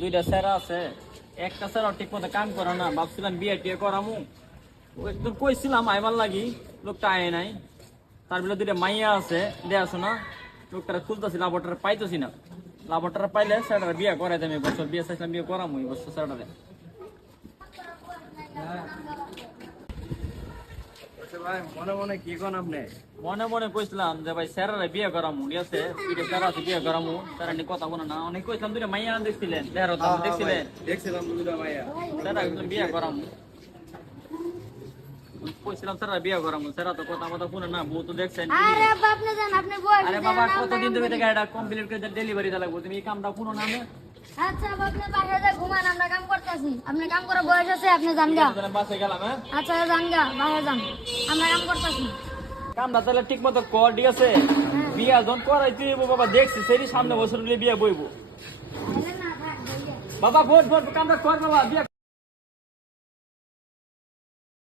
দুইটা স্যার আছে, একটা স্যার ঠিক মতো কাম করে না। ভাবছিলাম বিয়ে টিয়ে করামু, একদম কইছিলাম আইবার লাগি, লোকটা আয় নাই। তার ভিতরে দুইটা মাইয়া আছে, দেয়াছো না, লোকটারা খুলতেছি, লাভটারা পাইতেছি না। লাভটারা পাইলে স্যারটারা বিয়ে করাই দেবে, বছর বিয়ে চাইছিলাম, বিয়ে করামু এই বছর স্যারটারে। ভাই মনে মনে কি কোন আপনি? মনে মনে কইছিলাম যে ভাই স্যারেরা বিয়ে করামু, ঠিক আছে, দুইটা স্যার আছে বিয়ে করামু, স্যার নি কথা বলে না। অনেক কইছিলাম দুইটা মাইয়া দেখছিলেন, দেখছিলেন, দেখছিলাম দুইটা মাইয়া। স্যার একদম বিয়ে করামু। কইছিলাম স্যার বিয়ে করামু, স্যার তো কথা মতো শুনে না, বউ তো দেখছেন। আরে আব্বা আপনি যান, আপনি বয়স আরে বাবা কতদিন ধরে এটা গাড়িটা কমপ্লিট করে ডেলিভারি দিতে লাগবে, তুমি এই কামটা শুনো না। আমি আচ্ছা আব্বা আপনি বাইরে যা ঘুমান, আমরা কাম করতেছি। আপনি কাম করে বয়স আছে, আপনি যান গা। বাসে গেলাম। হ্যাঁ আচ্ছা যান গা, বাইরে যান, আমরা কাম করতেছি। কামটা তাহলে ঠিক মতো কর, ঠিক আছে। বিয়া যখন করাইতে বাবা দেখছি সেই সামনে বছর বিয়ে বইবো। বাবা ভোট ভোট কামটা কর বাবা, বিয়া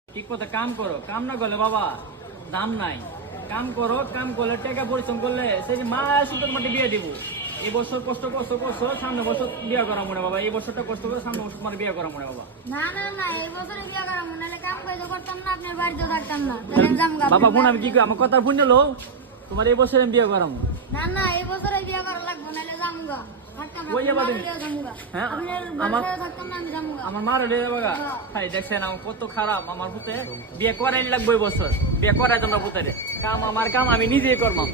ঠিক মতো কাম করো, কাম না করলে বাবা দাম নাই। কাম করো, কাম করলে টাকা পরিশ্রম করলে সেই মা সুন্দর মাঠে বিয়ে দিব। এই বছর কষ্ট করছো, সামনে বছর বিয়ে করা মনে বাবা, এই বছরটা কষ্ট করে সামনে বছর তোমার বিয়ে করা মনে বাবা। না না না, এই বছরে বিয়ে করাম, নাহলে কাম কইতে করতাম না, আপনার বাড়িতে থাকতাম না। তাহলে যাম গা। বাবা বোন আমি কি কই, আমার কথা শুনে লো, তোমার এই বছর আমি বিয়ে করামু। না না, এই বছরে বিয়ে করা লাগবে, নাহলে যাম গা। থাকতাম না, ওই যাবা তুমি? আপনার যাম গা। হ্যাঁ, আপনার বাড়িতে থাকতাম না, আমি যাম গা। আমার মার হলে বাবা ভাই দেখছেন আমার কত খারাপ। আমার পুতে বিয়ে করাই লাগবে এই বছর, বিয়ে করাই তোমরা পুতারে। কাম আমার কাম আমি নিজেই করবাম।